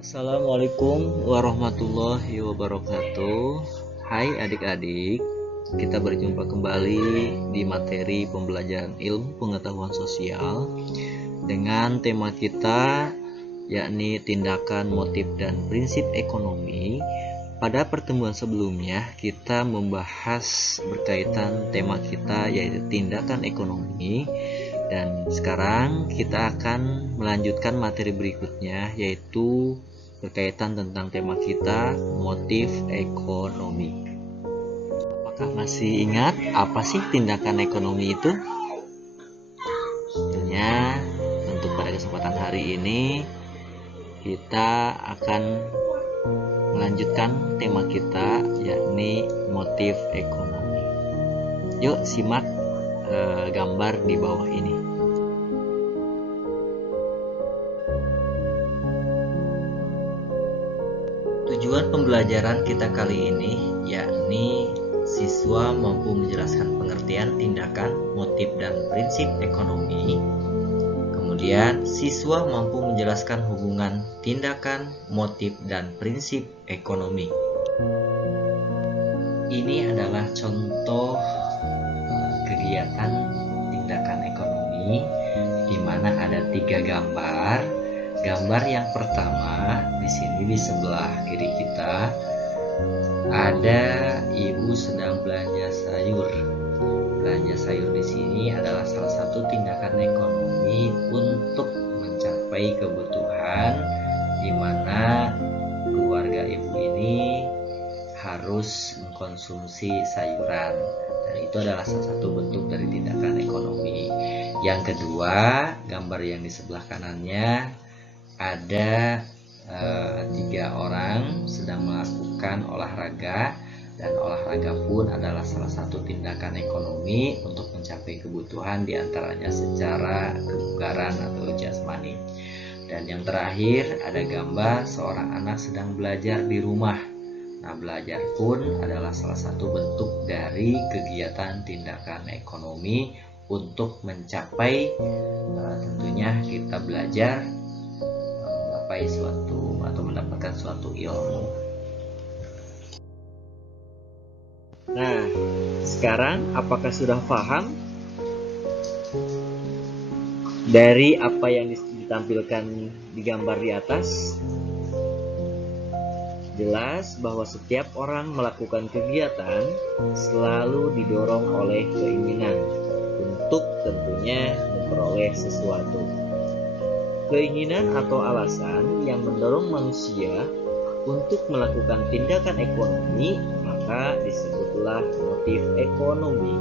Assalamualaikum warahmatullahi wabarakatuh. Hai adik-adik, kita berjumpa kembali di materi pembelajaran ilmu pengetahuan sosial dengan tema kita yakni tindakan, motif, dan prinsip ekonomi. Pada pertemuan sebelumnya kita membahas berkaitan tema kita yaitu tindakan ekonomi. Dan sekarang kita akan melanjutkan materi berikutnya yaitu berkaitan tentang tema kita motif ekonomi. Apakah masih ingat apa sih tindakan ekonomi itu? Tentunya untuk pada kesempatan hari ini kita akan melanjutkan tema kita yakni motif ekonomi. Yuk simak gambar di bawah ini. Tujuan pembelajaran kita kali ini yakni siswa mampu menjelaskan pengertian tindakan, motif, dan prinsip ekonomi. Kemudian siswa mampu menjelaskan hubungan tindakan, motif, dan prinsip ekonomi. Ini adalah contoh kegiatan tindakan ekonomi di mana ada 3 gambar. Gambar yang pertama di sini di sebelah kiri kita ada ibu sedang belanja sayur. Belanja sayur di sini adalah salah satu tindakan ekonomi untuk mencapai kebutuhan di mana keluarga ibu ini harus mengkonsumsi sayuran. Dan itu adalah salah satu bentuk dari tindakan ekonomi. Yang kedua, gambar yang di sebelah kanannya ada 3 orang sedang melakukan olahraga, dan olahraga pun adalah salah satu tindakan ekonomi untuk mencapai kebutuhan diantaranya secara kebugaran atau jasmani. Dan yang terakhir ada gambar seorang anak sedang belajar di rumah. Nah, belajar pun adalah salah satu bentuk dari kegiatan tindakan ekonomi untuk mencapai tentunya kita belajar mencapai suatu atau mendapatkan suatu ilmu. Nah, sekarang apakah sudah paham dari apa yang ditampilkan di gambar di atas? Jelas bahwa setiap orang melakukan kegiatan selalu didorong oleh keinginan untuk tentunya memperoleh sesuatu. Keinginan atau alasan yang mendorong manusia untuk melakukan tindakan ekonomi maka disebutlah motif ekonomi.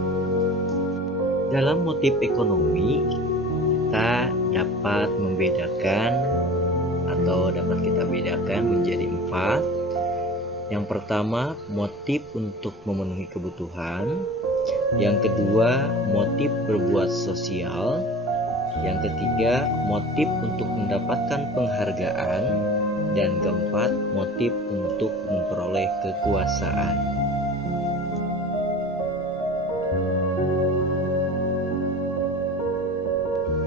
Dalam motif ekonomi kita dapat membedakan atau dapat kita bedakan menjadi 4. Yang pertama, motif untuk memenuhi kebutuhan. Yang kedua, motif berbuat sosial. Yang ketiga, motif untuk mendapatkan penghargaan. Dan keempat, motif untuk memperoleh kekuasaan.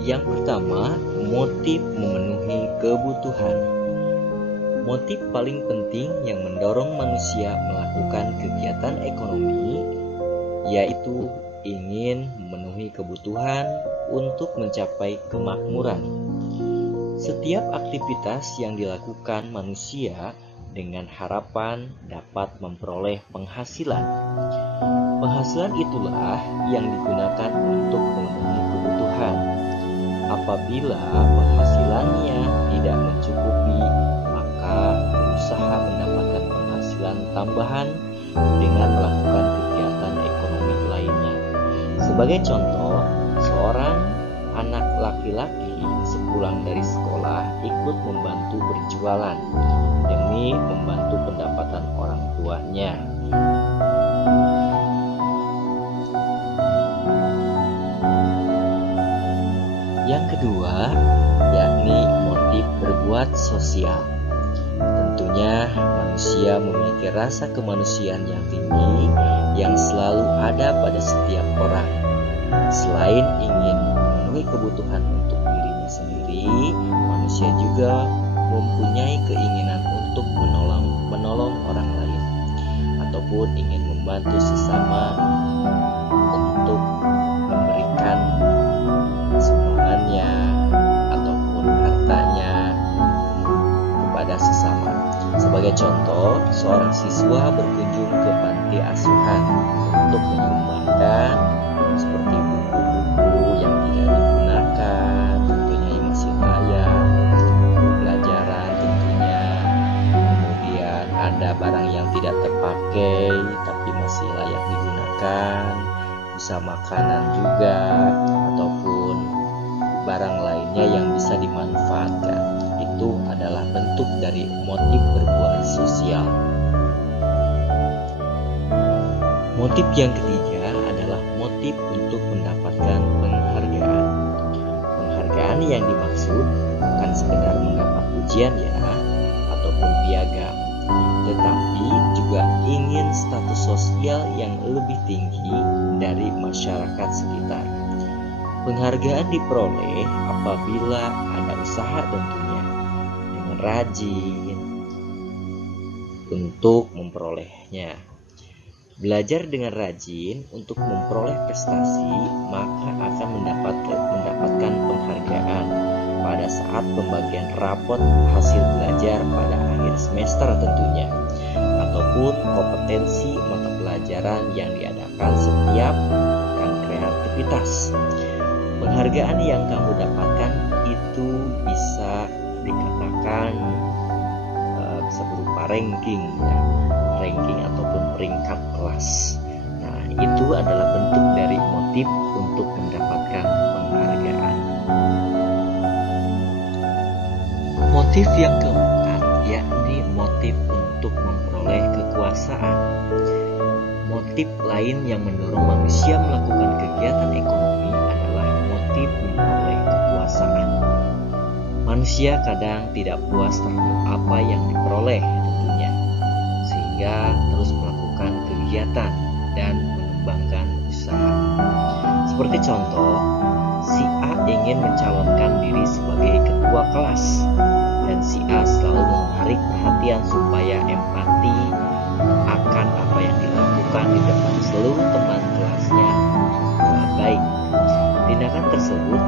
Yang pertama, motif memenuhi kebutuhan. Motif paling penting yang mendorong manusia melakukan kegiatan ekonomi yaitu ingin memenuhi kebutuhan untuk mencapai kemakmuran. Setiap aktivitas yang dilakukan manusia dengan harapan dapat memperoleh penghasilan. Penghasilan itulah yang digunakan untuk memenuhi kebutuhan. Apabila penghasilannya tidak mencukupi, berusaha mendapatkan penghasilan tambahan dengan melakukan kegiatan ekonomi lainnya. Sebagai contoh, seorang anak laki-laki sepulang dari sekolah ikut membantu berjualan demi membantu pendapatan orang tuanya. Yang kedua, yakni motif berbuat sosial. Tentunya manusia memiliki rasa kemanusiaan yang tinggi yang selalu ada pada setiap orang. Selain ingin memenuhi kebutuhan untuk dirinya sendiri, manusia juga mempunyai keinginan untuk menolong orang lain, ataupun ingin membantu sesama untuk memberikan sumbangannya ataupun hartanya kepada sesama. Sebagai contoh, seorang siswa berkunjung ke panti asuhan untuk menyumbangkan seperti buku-buku yang tidak digunakan, tentunya yang masih layak, pelajaran tentunya. Kemudian ada barang yang tidak terpakai tapi masih layak digunakan, bisa makanan juga, ataupun barang lainnya yang bisa dimanfaatkan. Itu adalah bentuk dari motif berbuat sosial. Motif yang ketiga adalah motif untuk mendapatkan penghargaan. Penghargaan yang dimaksud bukan sekedar mendapat pujian ya, ataupun piagam, tetapi juga ingin status sosial yang lebih tinggi dari masyarakat sekitar. Penghargaan diperoleh apabila ada usaha tentunya, dengan rajin untuk memperolehnya. Belajar dengan rajin untuk memperoleh prestasi, maka akan mendapatkan penghargaan pada saat pembagian rapot hasil belajar pada akhir semester tentunya, ataupun kompetensi mata pelajaran yang diadakan setiap pekan kreativitas. Penghargaan yang kamu dapatkan itu bisa dikatakan bisa berupa ranking ya, ranking ataupun peringkat kelas. Nah, itu adalah bentuk dari motif untuk mendapatkan penghargaan. Motif yang keempat yakni motif untuk memperoleh kekuasaan. Motif lain yang mendorong manusia melakukan kegiatan ekonomi adalah motif memperoleh kekuasaan. Manusia kadang tidak puas terhadap apa yang diperoleh tentunya, sehingga terus melakukan kegiatan dan mengembangkan usaha. Seperti contoh, si A ingin mencalonkan diri sebagai ketua kelas, dan si A selalu menarik perhatian supaya empati akan apa yang dilakukan di depan seluruh teman kelasnya sangat baik. Tindakan tersebut